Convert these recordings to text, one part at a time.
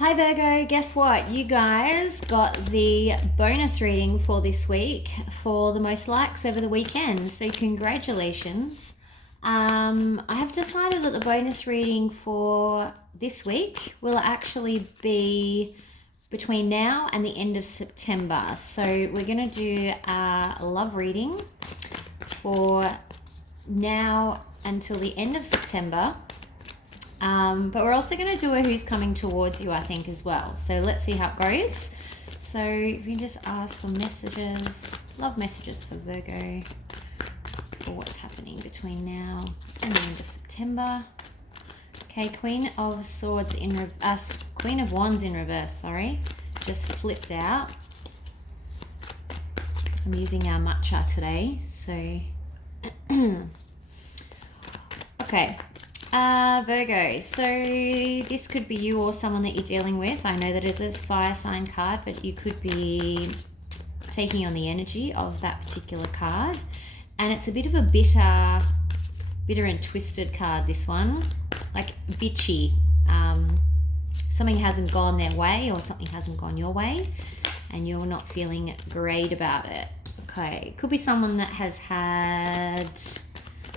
Hi Virgo, guess what? You guys got the bonus reading for this week for the most likes over the weekend. So congratulations. I have decided that the bonus reading for this week will actually be between now and the end of September. So we're going to do a love reading for now until the end of September. But we're also going to do a who's coming towards you, I think, as well. So let's see how it goes. So if you just ask for messages, love messages for Virgo for what's happening between now and the end of September. Okay, Queen of Swords in reverse, Queen of Wands in reverse, sorry. Just flipped out. I'm using our matcha today, so... Okay. Virgo, so this could be you or someone that you're dealing with. I know that it is a fire sign card, but you could be taking on the energy of that particular card. And it's a bit of a bitter and twisted card, this one. Like bitchy. Something hasn't gone their way or something hasn't gone your way and you're not feeling great about it. Okay, could be someone that has had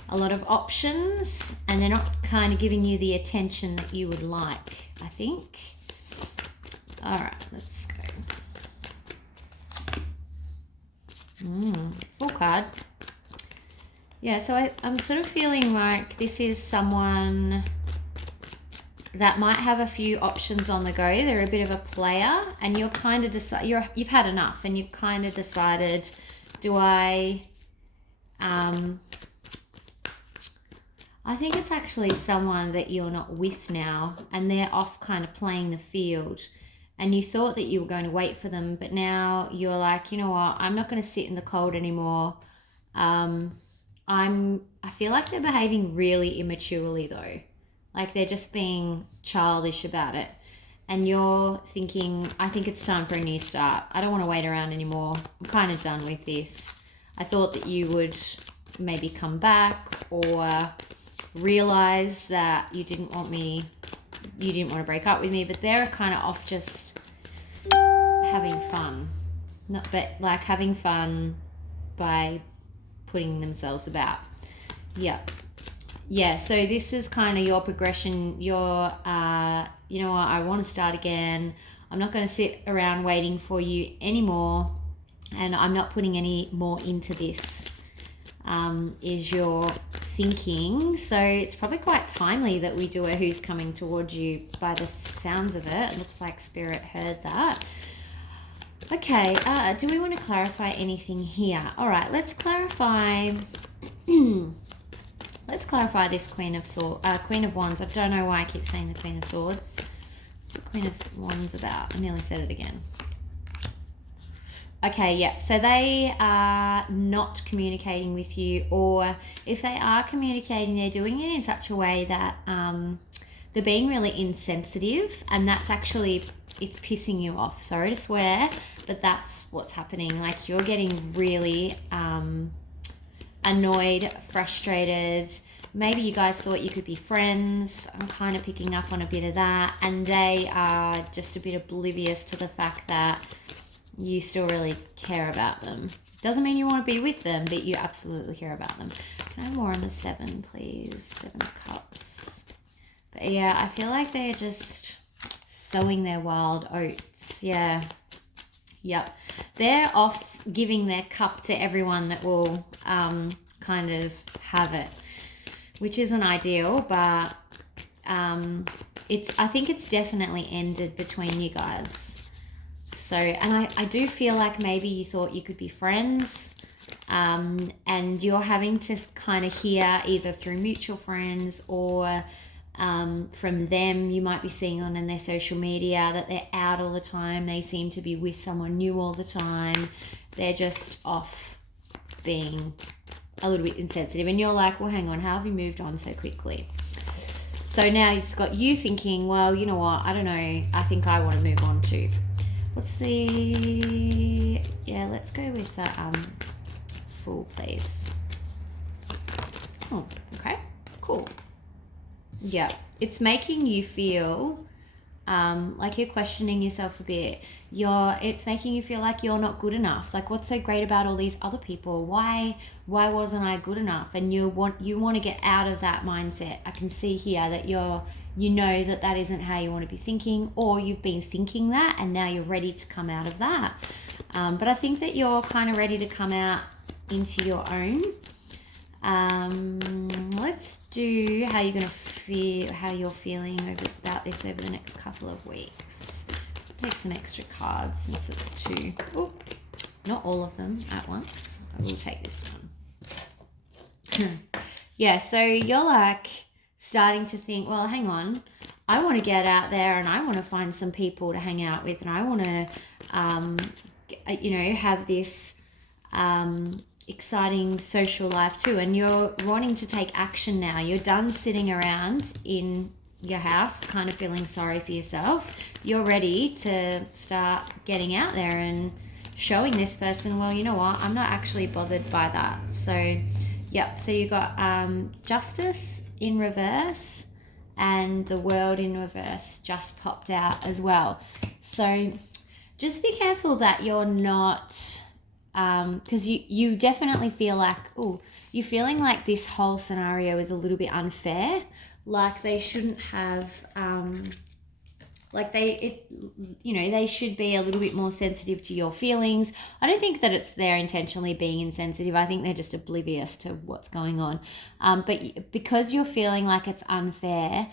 a lot of options and they're not kind of giving you the attention that you would like, I think. All right, let's go. Full card. Yeah, so I'm sort of feeling like this is someone that might have a few options on the go. They're a bit of a player and you're kind of you've had enough and you've kind of decided, do I think it's actually someone that you're not with now and they're off kind of playing the field and you thought that you were going to wait for them, but now you're like, you know what, I'm not going to sit in the cold anymore. I feel like they're behaving really immaturely though. Like they're just being childish about it. And you're thinking, I think it's time for a new start. I don't want to wait around anymore. I'm kind of done with this. I thought that you would maybe come back or realize that you didn't want to break up with me, but they're kind of off just having fun. Like having fun by putting themselves about. Yeah, so this is kind of your progression. You're, you know what, I want to start again. I'm not going to sit around waiting for you anymore, and I'm not putting any more into this. Is your thinking. So it's probably quite timely that we do a who's coming towards you by the sounds of it. It looks like Spirit heard that. Okay, do we want to clarify anything here? All right, let's clarify. Let's clarify this Queen of Wands. I don't know why I keep saying the Queen of Swords. What's the Queen of Wands about? I nearly said it again. Okay, yeah, so they are not communicating with you, or if they are communicating, they're doing it in such a way that they're being really insensitive, and that's actually, it's pissing you off. Sorry to swear, but that's what's happening. Like you're getting really annoyed, frustrated. Maybe you guys thought you could be friends. I'm kind of picking up on a bit of that, and they are just a bit oblivious to the fact that you still really care about them. Doesn't mean you want to be with them, but you absolutely care about them. Can I have more on the 7, please? 7 of Cups. But yeah, I feel like they're just sowing their wild oats. Yeah. Yep. They're off giving their cup to everyone that will kind of have it, which isn't ideal, but I think it's definitely ended between you guys. So, and I do feel like maybe you thought you could be friends, and you're having to kind of hear either through mutual friends or from them. You might be seeing on their social media that they're out all the time. They seem to be with someone new all the time. They're just off being a little bit insensitive. And you're like, well, hang on, how have you moved on so quickly? So now it's got you thinking, well, you know what? I don't know. I think I want to move on too. What's the... Yeah, let's go with the Fool, please. Oh, okay. Cool. Yeah. It's making you feel Like you're questioning yourself a bit. It's making you feel like you're not good enough. Like, what's so great about all these other people? Why wasn't I good enough? And you want to get out of that mindset. I can see here that you know that isn't how you want to be thinking, or you've been thinking that and now you're ready to come out of that. But I think that you're kind of ready to come out into your own. Let's do how you're going to feel, how you're feeling about this over the next couple of weeks. Take some extra cards since it's two. Oh, not all of them at once. I will take this one. Yeah, so you're like starting to think, well, hang on, I want to get out there and I want to find some people to hang out with, and I want to, have this exciting social life too. And you're wanting to take action now. You're done sitting around in your house kind of feeling sorry for yourself. You're ready to start getting out there and showing this person, well, you know what, I'm not actually bothered by that. So yep, so you got justice in reverse and the world in reverse just popped out as well. So just be careful that you're not, because you definitely feel like, you're feeling like this whole scenario is a little bit unfair. Like they shouldn't have, they should be a little bit more sensitive to your feelings. I don't think that it's they're intentionally being insensitive. I think they're just oblivious to what's going on. But because you're feeling like it's unfair,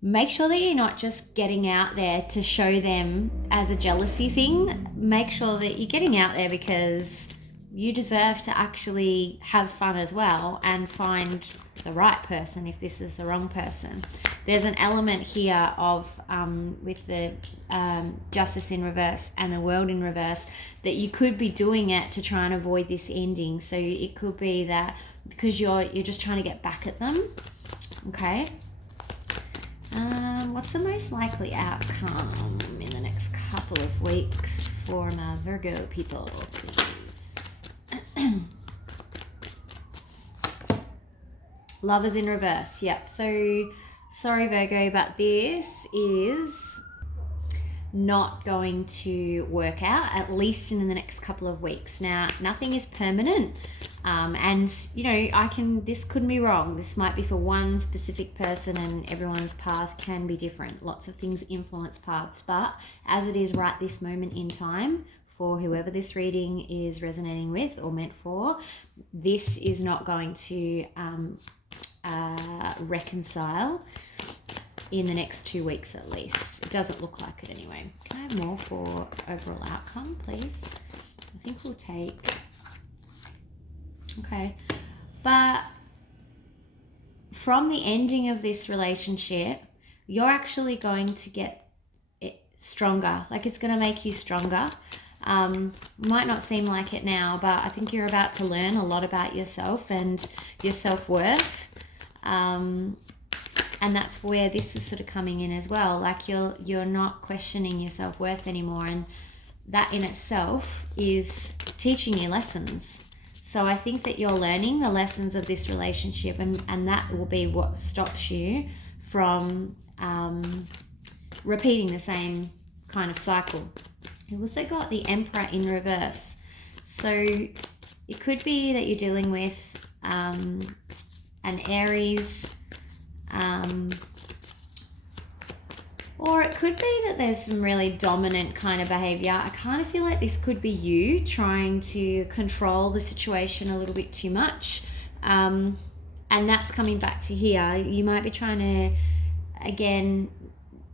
make sure that you're not just getting out there to show them as a jealousy thing. Make sure that you're getting out there because you deserve to actually have fun as well and find the right person if this is the wrong person. There's an element here of with the justice in reverse and the world in reverse that you could be doing it to try and avoid this ending. So it could be that because you're just trying to get back at them. Okay. What's the most likely outcome in the next couple of weeks for my Virgo people, please? Lovers in reverse. Yep. So sorry, Virgo, but this is not going to work out, at least in the next couple of weeks. Now, nothing is permanent. And this could be wrong. This might be for one specific person and everyone's path can be different. Lots of things influence paths, but as it is right this moment in time, for whoever this reading is resonating with or meant for, this is not going to reconcile in the next 2 weeks at least. It doesn't look like it anyway. Can I have more for overall outcome, please? I think we'll take... Okay. But from the ending of this relationship, you're actually going to get it stronger. Like it's going to make you stronger. Might not seem like it now, but I think you're about to learn a lot about yourself and your self-worth. And that's where this is sort of coming in as well. Like you're not questioning your self-worth anymore, and that in itself is teaching you lessons. So I think that you're learning the lessons of this relationship, and that will be what stops you from repeating the same kind of cycle. You've also got the Emperor in reverse. So it could be that you're dealing with an Aries, or it could be that there's some really dominant kind of behavior. I kind of feel like this could be you trying to control the situation a little bit too much. And that's coming back to here. You might be trying to, again,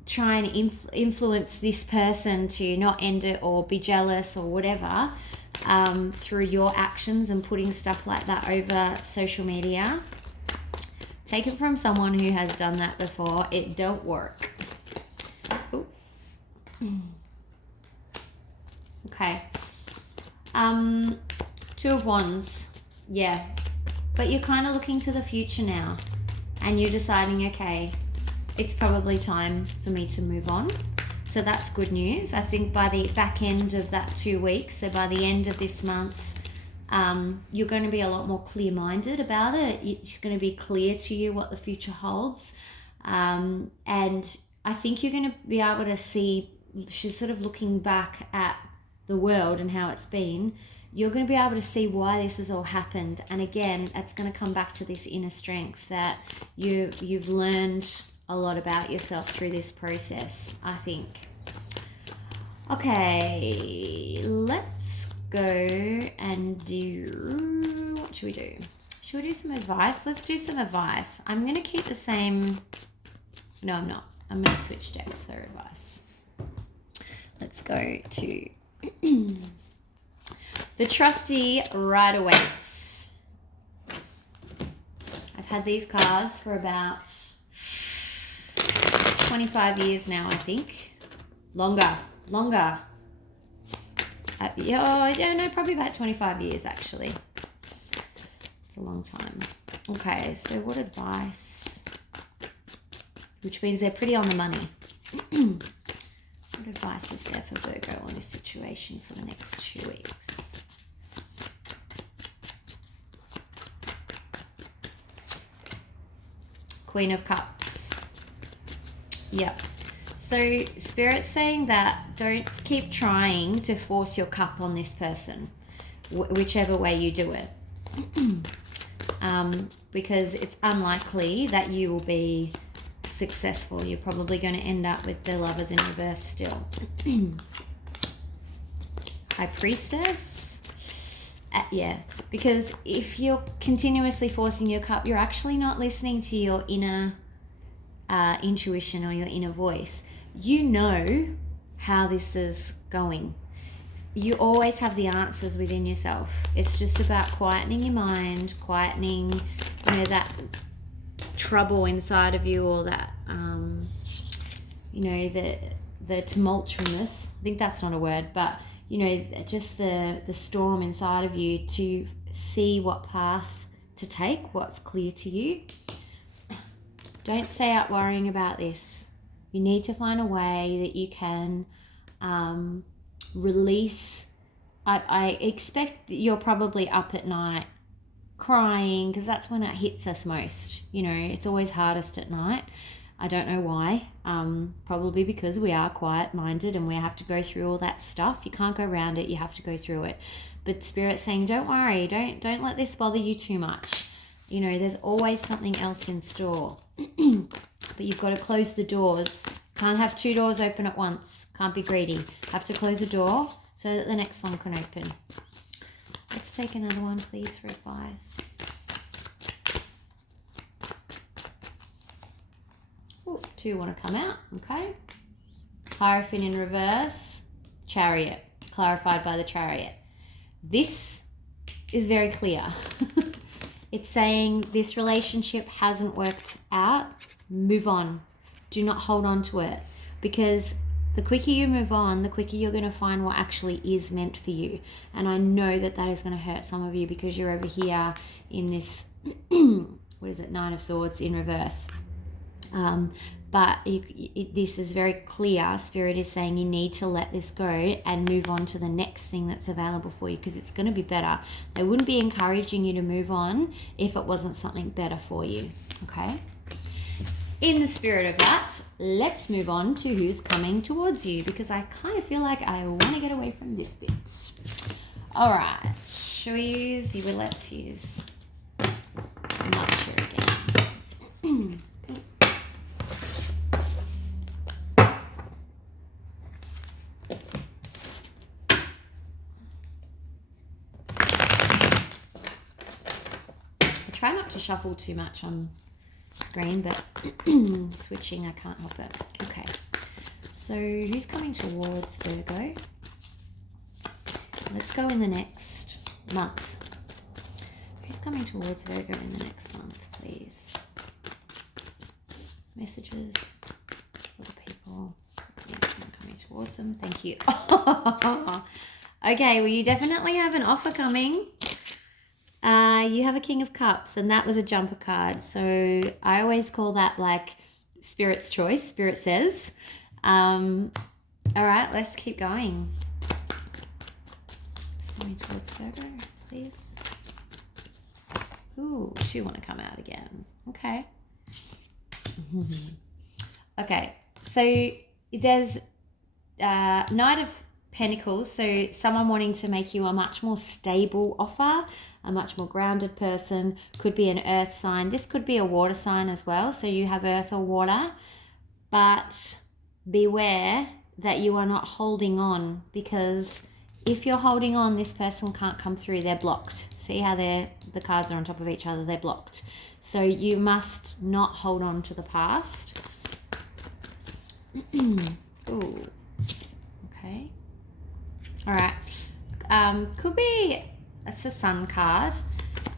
try and influence this person to not end it or be jealous or whatever through your actions and putting stuff like that over social media. Take it from someone who has done that before. It don't work. Ooh. Okay. Two of Wands. Yeah. But you're kind of looking to the future now. And you're deciding, okay, it's probably time for me to move on. So that's good news. I think by the back end of that 2 weeks, so by the end of this month, you're going to be a lot more clear-minded about it. It's going to be clear to you what the future holds. And I think you're going to be able to see, she's sort of looking back at the world and how it's been. You're going to be able to see why this has all happened. And again, it's going to come back to this inner strength that you've learned a lot about yourself through this process, I think. Okay, let's go and do, what should we do? Should we do some advice? Let's do some advice. I'm going to keep the same, no, I'm not. I'm going to switch decks for advice. Let's go to the trusty Rider-Waite. I've had these cards for about 25 years now, I think. Longer. Yeah, no, probably about 25 years, actually. It's a long time. Okay, so what advice? Which means they're pretty on the money. What advice is there for Virgo on this situation for the next 2 weeks? Queen of Cups. Yep. So Spirit's saying that don't keep trying to force your cup on this person, whichever way you do it. Because it's unlikely that you will be successful. You're probably going to end up with the Lovers in reverse still. High Priestess. Yeah, because if you're continuously forcing your cup, you're actually not listening to your inner intuition or your inner voice. You know how this is going. You always have the answers within yourself. It's just about quietening your mind, quietening, that trouble inside of you, or that, the tumultuousness. I think that's not a word, but, just the storm inside of you, to see what path to take, what's clear to you. Don't stay up worrying about this. You need to find a way that you can release. I expect that you're probably up at night crying, because that's when it hits us most. It's always hardest at night. I don't know why. Probably because we are quiet-minded and we have to go through all that stuff. You can't go around it. You have to go through it. But Spirit's saying, don't worry. Don't let this bother you too much. There's always something else in store. But you've got to close the doors. Can't have 2 doors open at once. Can't be greedy. Have to close the door so that the next one can open. Let's take another one, please, for advice. Ooh, 2 want to come out. Okay. Hierophant in reverse. Chariot. Clarified by the Chariot. This is very clear. It's saying this relationship hasn't worked out. Move on. Do not hold on to it, because the quicker you move on, the quicker you're going to find what actually is meant for you. And I know that is going to hurt some of you, because you're over here in this, what is it, 9 of Swords in reverse. But this is very clear. Spirit is saying you need to let this go and move on to the next thing that's available for you, because it's going to be better. They wouldn't be encouraging you to move on if it wasn't something better for you. Okay? In the spirit of that, let's move on to who's coming towards you, because I kind of feel like I want to get away from this bit. All right. Shall we use? Let's use Marcher again. Try not to shuffle too much on screen, but switching, I can't help it. Okay, so who's coming towards Virgo? Let's go in the next month. Who's coming towards Virgo in the next month, please? Messages for the people. Yeah, someone coming towards them. Thank you. Okay, well, you definitely have an offer coming. You have a King of Cups, and that was a jumper card. So I always call that like Spirit's choice. Spirit says. All right, let's keep going. Coming towards Virgo, please. Ooh, 2 want to come out again. Okay. Okay, So there's Knight of Pentacles, so someone wanting to make you a much more stable offer, a much more grounded person. Could be an earth sign. This could be a water sign as well, so you have earth or water. But beware that you are not holding on, because if you're holding on, this person can't come through. They're blocked. See how the cards are on top of each other? They're blocked. So you must not hold on to the past. Ooh. Okay. All right. Could be, that's a sun card,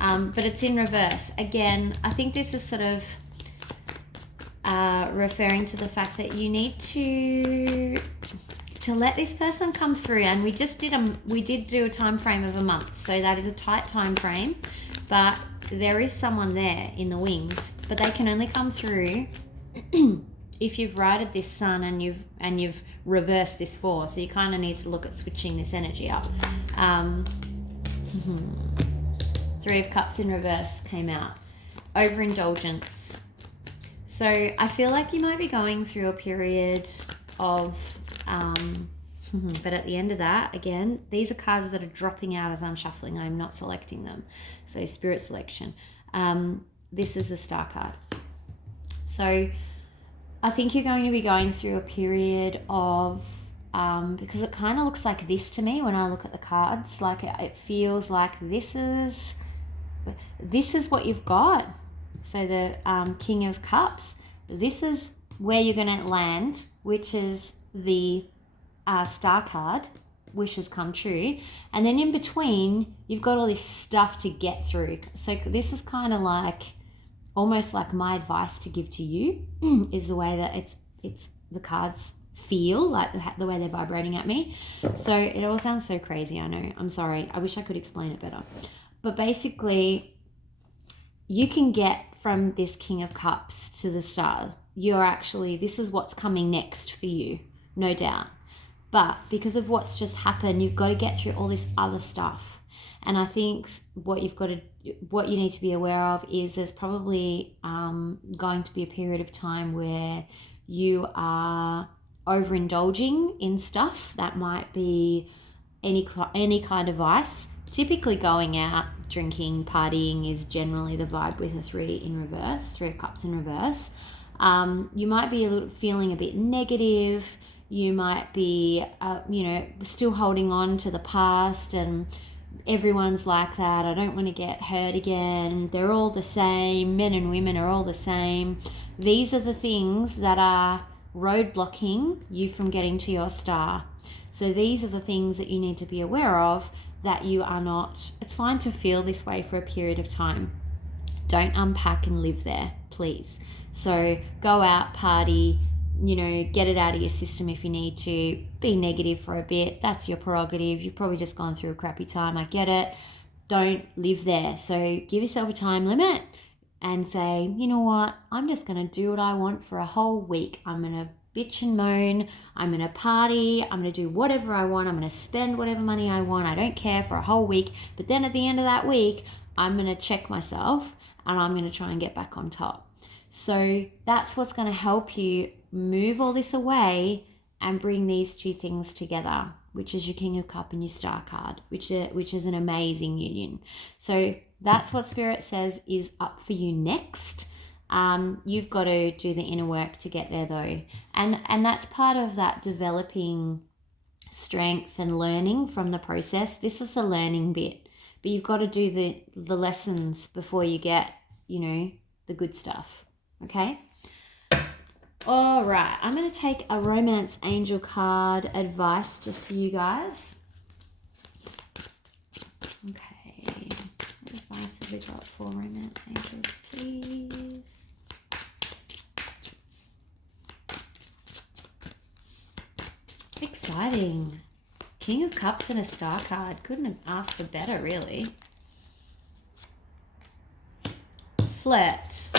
but it's in reverse. Again, I think this is sort of referring to the fact that you need to let this person come through. And we did do a time frame of a month, so that is a tight time frame, but there is someone there in the wings, but they can only come through if you've righted this sun and you've reversed this 4. So you kind of need to look at switching this energy up. 3 of Cups in reverse came out. Overindulgence. So I feel like you might be going through a period of but at the end of that, again, these are cards that are dropping out as I'm shuffling. I'm not selecting them. So spirit selection. This is the Star card. So I think you're going to be going through a period of, because it kind of looks like this to me when I look at the cards. Like it feels like this is what you've got. So the King of Cups, this is where you're going to land, which is the Star card, wishes come true. And then in between, you've got all this stuff to get through. So this is kind of like, almost like my advice to give to you is the way that it's the cards feel, like the way they're vibrating at me. So it all sounds so crazy, I know. I'm sorry. I wish I could explain it better. But basically, you can get from this King of Cups to the Star. This is what's coming next for you, no doubt. But because of what's just happened, you've got to get through all this other stuff. And I think what you need to be aware of is there's probably going to be a period of time where you are overindulging in stuff. That might be any kind of vice. Typically going out, drinking, partying is generally the vibe with a 3 in reverse, 3 of Cups in reverse. You might be feeling a bit negative. You might be, still holding on to the past, and everyone's like that. I don't want to get hurt again. They're all the same. Men and women are all the same. These are the things that are roadblocking you from getting to your star. So these are the things that you need to be aware of, that you are not. It's fine to feel this way for a period of time. Don't unpack and live there, please. So go out, party, get it out of your system if you need to. Be negative for a bit. That's your prerogative. You've probably just gone through a crappy time. I get it. Don't live there. So give yourself a time limit and say, you know what? I'm just going to do what I want for a whole week. I'm going to bitch and moan. I'm going to party. I'm going to do whatever I want. I'm going to spend whatever money I want. I don't care, for a whole week. But then at the end of that week, I'm going to check myself and I'm going to try and get back on top. So that's what's going to help you move all this away and bring these two things together, which is your King of Cup and your Star card, which is an amazing union. So that's what Spirit says is up for you next. You've got to do the inner work to get there though. And that's part of that developing strength and learning from the process. This is the learning bit, but you've got to do the lessons before you get, the good stuff. Okay. All right. I'm going to take a Romance Angel card advice just for you guys. Okay. What advice have we got for Romance Angels, please? Exciting. King of Cups and a Star card. Couldn't have asked for better, really. Flirt.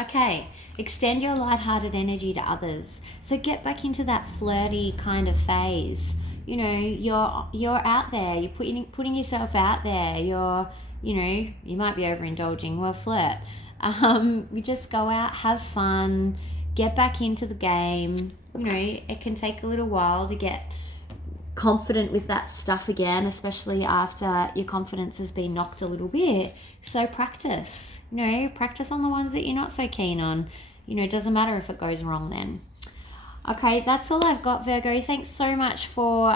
Okay, extend your lighthearted energy to others. So get back into that flirty kind of phase. You're out there. You're putting yourself out there. You might be overindulging. Well, flirt. We just go out, have fun, get back into the game. you know, it can take a little while to get confident with that stuff again, especially after your confidence has been knocked a little bit. So practice, you know, practice on the ones that you're not so keen on. You know, it doesn't matter if it goes wrong then. Okay, that's all I've got, Virgo. Thanks so much for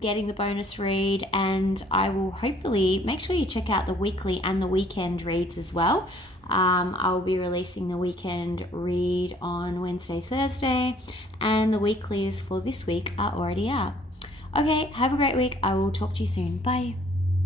getting the bonus read, and I will hopefully make sure you check out the weekly and the weekend reads as well. I will be releasing the weekend read on Wednesday, Thursday, and the weeklies for this week are already out. Okay, have a great week. I will talk to you soon. Bye.